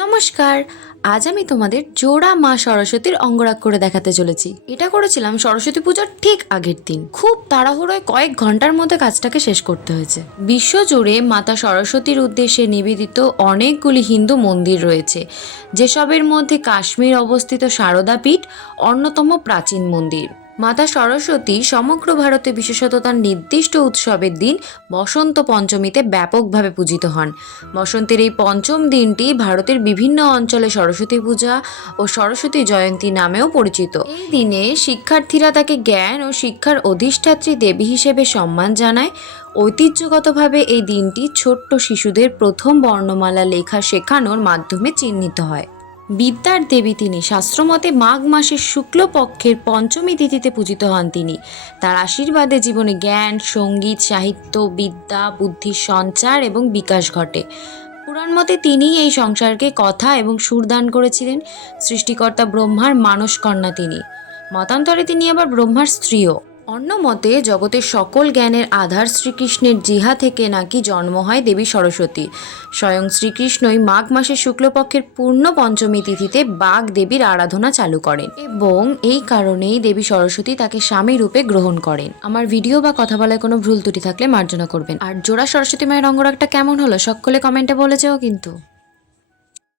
নমস্কার। আজ আমি তোমাদের জোড়া মা সরস্বতীর অঙ্গরাগ করে দেখাতে চলেছি। এটা করেছিলাম সরস্বতী পূজার ঠিক আগের দিন। খুব তাড়াহুড়োয় কয়েক ঘন্টার মধ্যে কাজটাকে শেষ করতে হয়েছে। বিশ্বজুড়ে মাতা সরস্বতীর উদ্দেশ্যে নিবেদিত অনেকগুলি হিন্দু মন্দির রয়েছে, যেসবের মধ্যে কাশ্মীর অবস্থিত সারদা পীঠ অন্যতম প্রাচীন মন্দির। মাতা সরস্বতী সমগ্র ভারতে, বিশেষত তার নির্দিষ্ট উৎসবের দিন বসন্ত পঞ্চমীতে ব্যাপকভাবে পূজিত হন। বসন্তের এই পঞ্চম দিনটি ভারতের বিভিন্ন অঞ্চলে সরস্বতী পূজা ও সরস্বতী জয়ন্তী নামেও পরিচিত। এই দিনে শিক্ষার্থীরা তাকে জ্ঞান ও শিক্ষার অধিষ্ঠাত্রী দেবী হিসেবে সম্মান জানায়। ঐতিহ্যগতভাবে এই দিনটি ছোট্ট শিশুদের প্রথম বর্ণমালা লেখা শেখানোর মাধ্যমে চিহ্নিত হয়। বিদ্যার দেবী তিনি। শাস্ত্রমতে মাঘ মাসের শুক্লপক্ষের পঞ্চমী তিথিতে পূজিত হন তিনি। তার আশীর্বাদে জীবনে জ্ঞান, সঙ্গীত, সাহিত্য, বিদ্যা, বুদ্ধির সঞ্চার এবং বিকাশ ঘটে। পুরাণ মতে তিনিই এই সংসারকে কথা এবং সুর দান করেছিলেন। সৃষ্টিকর্তা ব্রহ্মার মানস কন্যা তিনি। মতান্তরে তিনি আবার ব্রহ্মার স্ত্রীও। অন্য মতে জগতের সকল জ্ঞানের আধার শ্রীকৃষ্ণের জিহা থেকে নাকি জন্ম হয় দেবী সরস্বতী। স্বয়ং শ্রীকৃষ্ণই মাঘ মাসের শুক্লপক্ষের পূর্ণ পঞ্চমী তিথিতে বাঘ দেবীর আরাধনা চালু করেন এবং এই কারণেই দেবী সরস্বতী তাকে স্বামী রূপে গ্রহণ করেন। আমার ভিডিও বা কথা বলায় কোনো ভুল ত্রুটি থাকলে মার্জনা করবেন। আর জোড়া সরস্বতী মায়ের অঙ্গরাগটা কেমন হলো সকলে কমেন্টে বলে যেও কিন্তু।